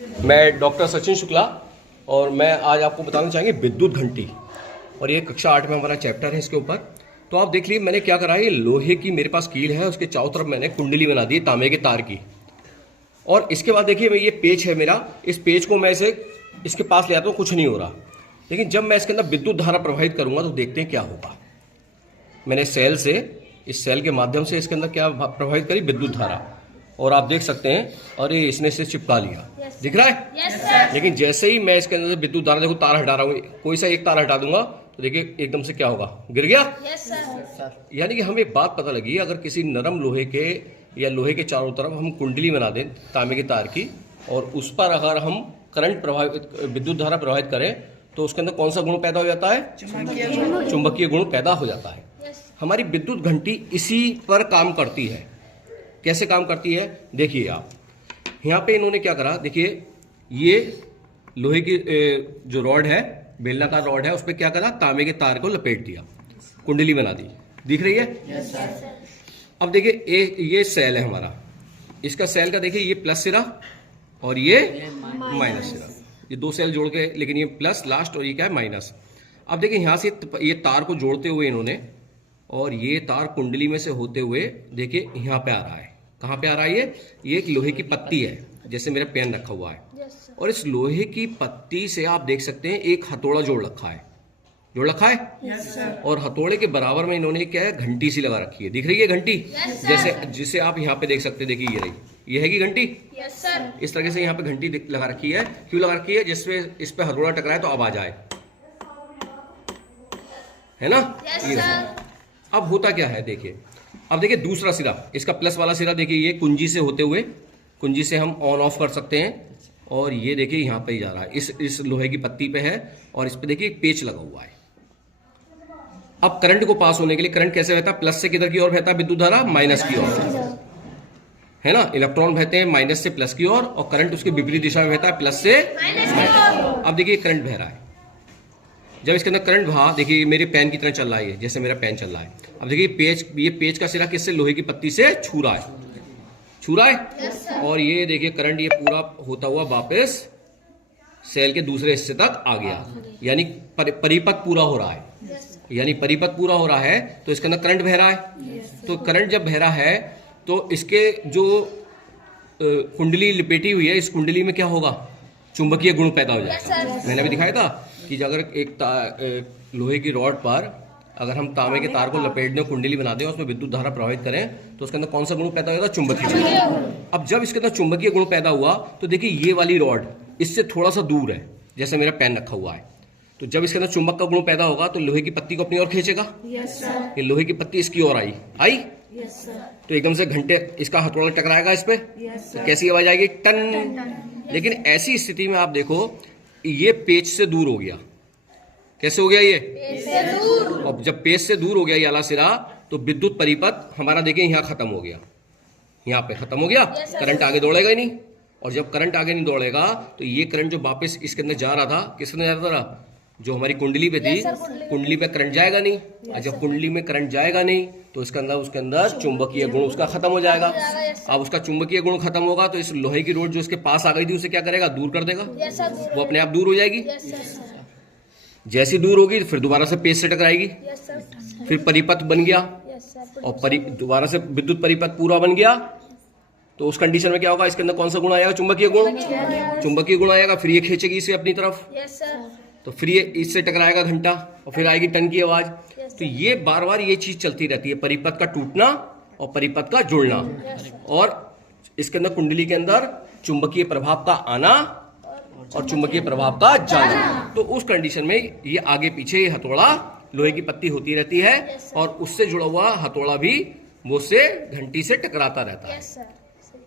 मैं डॉक्टर सचिन शुक्ला और मैं आज आपको बताना चाहेंगे विद्युत घंटी। और ये कक्षा 8 में हमारा चैप्टर है इसके ऊपर। तो आप देख लीजिए मैंने क्या करा है, ये लोहे की मेरे पास कील है, उसके चारों तरफ मैंने कुंडली बना दी तांबे के तार की। और इसके बाद देखिए ये पेच है मेरा, इस पेच को मैं इसे इसके पास ले आता हूँ, कुछ नहीं हो रहा। लेकिन जब मैं इसके अंदर विद्युत धारा प्रवाहित करूँगा तो देखते हैं क्या होगा। मैंने सेल से, इस सेल के माध्यम से इसके अंदर क्या प्रवाहित करी, विद्युत धारा। और आप देख सकते हैं, अरे इसने इसे चिपका लिया, दिख रहा है? yes, लेकिन जैसे ही मैं इसके अंदर से विद्युत धारा, देखो तार हटा रहा हूँ, कोई सा एक तार हटा दूंगा तो देखिए एकदम से क्या होगा, गिर गया। yes, यानी कि हमें एक बात पता लगी, अगर किसी नरम लोहे के या लोहे के चारों तरफ हम कुंडली बना दें तांबे के तार की, और उस पर अगर हम करंट प्रभावित, विद्युत धारा प्रवाहित करें, तो उसके अंदर कौन सा गुण पैदा हो जाता है? चुंबकीय गुण पैदा हो जाता है। हमारी विद्युत घंटी इसी पर काम करती है। कैसे काम करती है देखिए आप, यहाँ पे इन्होंने क्या करा, देखिए ये लोहे की जो रॉड है, बेलनाकार रॉड है, उस पर क्या करा, तांबे के तार को लपेट दिया, कुंडली बना दी, दिख रही है? yes, अब देखिए ये सेल है हमारा, इसका सेल का देखिए ये प्लस सिरा और ये माइनस सिरा, ये दो सेल जोड़ के, लेकिन ये प्लस लास्ट और ये क्या है, माइनस। अब देखिए यहाँ से ये तार को जोड़ते हुए इन्होंने, और ये तार कुंडली में से होते हुए देखिए यहाँ पे आ रहा है। कहाँ पे आ रहा है ये एक लोहे की पत्ती है, जैसे मेरा पेन रखा हुआ है, और इस लोहे की पत्ती से आप देख सकते हैं एक हथौड़ा जोड़ रखा है, और हथौड़े के बराबर में इन्होंने क्या है, घंटी सी लगा रखी है, दिख रही है घंटी? जैसे जिसे आप यहाँ पे देख सकते हैं, देखिए ये रही, ये है की घंटी। इस तरह से यहाँ पे घंटी लगा रखी है। क्यों लगा रखी है? जिसपे इस पे हथौड़ा टकराए तो आवाज आए, है ना? अब होता क्या है देखिए, अब देखिए दूसरा सिरा, इसका प्लस वाला सिरा देखिए, ये कुंजी से होते हुए, कुंजी से हम ऑन ऑफ कर सकते हैं, और ये देखिए यहाँ पे ही जा रहा है, इस लोहे की पत्ती पे है, और इस पे देखिए एक पेच लगा हुआ है। अब करंट को पास होने के लिए करंट कैसे बहता है? प्लस से किधर की ओर बहता है विद्युत धारा? माइनस की ओर, है ना? इलेक्ट्रॉन बहते हैं माइनस से प्लस की ओर, और करंट उसके विपरीत दिशा में बहता है, प्लस से माइनस। अब देखिए करंट बह रहा है, जब इसके अंदर करंट बहा, देखिए मेरे पेन की तरह चल रहा है, जैसे मेरा पेन चल रहा है। अब देखिए ये पेच का सिरा किससे? लोहे की पत्ती से छू रहा है, और ये देखिए करंट ये पूरा होता हुआ वापस सेल के दूसरे हिस्से तक आ गया, यानी परिपथ पूरा हो रहा है। यानी परिपथ पूरा हो रहा है तो इसके अंदर करंट बह रहा है। तो करंट जब बह रहा है तो इसके जो कुंडली लिपेटी हुई है, इस कुंडली में क्या होगा? चुंबकीय गुण पैदा हो जाएगा। मैंने भी दिखाया था कि अगर एक लोहे की रॉड पर अगर हम तांबे के तार को लपेट दें, कुंडली बना दें, उसमें विद्युत धारा प्रवाहित करें, तो उसके अंदर कौन सा गुण पैदा होगा? चुंबकीय गुण। अब जब इसके अंदर चुंबकीय गुण पैदा हुआ तो देखिए ये वाली रॉड इससे थोड़ा सा दूर है, जैसे मेरा पेन रखा हुआ है, तो जब इसके अंदर चुंबक का गुण पैदा होगा तो लोहे की पत्ती को अपनी ओर खींचेगा। ये लोहे की पत्ती इसकी ओर आई, तो एकदम से घंटे इसका हथौड़ा टकराएगा इस पे, तो कैसी आवाज आएगी? टन। लेकिन ऐसी स्थिति में आप देखो ये पेच से दूर हो गया। कैसे हो गया ये? और जब पेच से दूर हो गया ये वाला सिरा, तो विद्युत परिपथ हमारा देखिए यहाँ खत्म हो गया, यहाँ पे खत्म हो गया, करंट आगे दौड़ेगा ही नहीं। और जब करंट आगे नहीं दौड़ेगा तो ये करंट जो वापस इसके अंदर जा रहा था, किसके अंदर जा रहा था? जो हमारी कुंडली पे थी, कुंडली पे करंट जाएगा नहीं, और जब कुंडली में करंट जाएगा नहीं तो उसके अंदर चुंबकीय गुण उसका खत्म हो जाएगा। अब उसका चुंबकीय गुण खत्म होगा तो इस लोहे की रोड जो उसके पास आ गई थी उसे क्या करेगा? दूर कर देगा, वो अपने आप दूर हो जाएगी। जैसी दूर होगी फिर दोबारा से पेच से टकराएगी, फिर परिपथ बन गया, और दोबारा से विद्युत परिपथ पूरा बन गया, तो उस कंडीशन में क्या होगा? इसके अंदर कौन सा गुण आएगा? चुंबकीय गुण। चुंबकीय गुण आएगा, फिर ये खींचेगी इसे अपनी तरफ, तो फिर ये इससे टकराएगा घंटा, और फिर आएगी टन की आवाज। तो ये बार बार ये चीज चलती रहती है, परिपथ का टूटना और परिपथ का जुड़ना, और इसके अंदर कुंडली के अंदर चुंबकीय प्रभाव का आना और चुंबकीय प्रभाव का जाना। तो उस कंडीशन में ये आगे पीछे हथौड़ा, लोहे की पत्ती होती रहती है, और उससे जुड़ा हुआ हथौड़ा भी वो से घंटी से टकराता रहता है।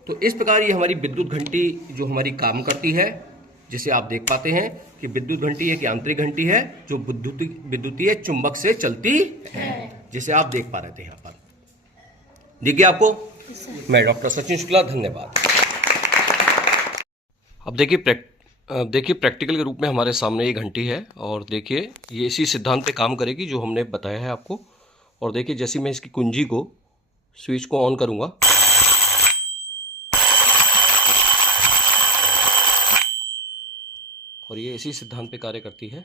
तो इस प्रकार ये हमारी विद्युत घंटी जो हमारी काम करती है, जिसे आप देख पाते हैं कि विद्युत घंटी एक यांत्रिक घंटी है जो विद्युतीय चुंबक से चलती है, जिसे आप देख पा रहे थे यहाँ पर। देखिए आपको, मैं डॉक्टर सचिन शुक्ला, धन्यवाद। अब देखिए प्रैक्टिकल के रूप में हमारे सामने ये घंटी है, और देखिए ये इसी सिद्धांत पे काम करेगी जो हमने बताया है आपको। और देखिए जैसे मैं इसकी कुंजी को, स्विच को ऑन करूंगा, और ये इसी सिद्धांत पे कार्य करती है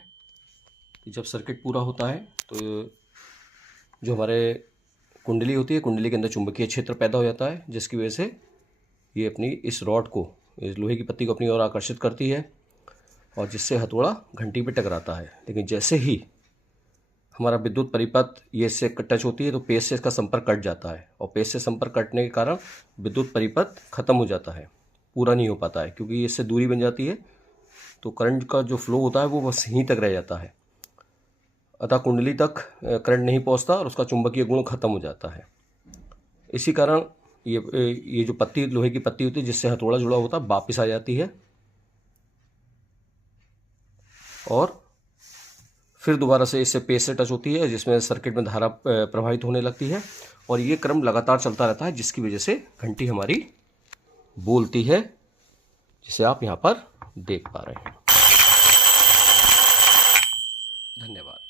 कि जब सर्किट पूरा होता है तो जो हमारे कुंडली होती है, कुंडली के अंदर चुंबकीय क्षेत्र पैदा हो जाता है, जिसकी वजह से ये अपनी इस रॉड को, इस लोहे की पत्ती को अपनी ओर आकर्षित करती है और जिससे हथौड़ा घंटी पे टकराता है। लेकिन जैसे ही हमारा विद्युत परिपथ ये इससे टच होती है तो पेज से इसका संपर्क कट जाता है, और पेज से संपर्क कटने के कारण विद्युत परिपथ खत्म हो जाता है, पूरा नहीं हो पाता है, क्योंकि इससे दूरी बन जाती है तो करंट का जो फ्लो होता है वो बस यहीं तक रह जाता है, अतः कुंडली तक करंट नहीं पहुंचता और उसका चुंबकीय गुण खत्म हो जाता है। इसी कारण ये जो पत्ती, लोहे की पत्ती होती है जिससे हथौड़ा जुड़ा होता है, वापस आ जाती है और फिर दोबारा से इससे पेज से टच होती है, जिसमें सर्किट में धारा प्रवाहित होने लगती है, और ये क्रम लगातार चलता रहता है, जिसकी वजह से घंटी हमारी बोलती है, जिसे आप यहाँ पर देख पा रहे हैं। धन्यवाद।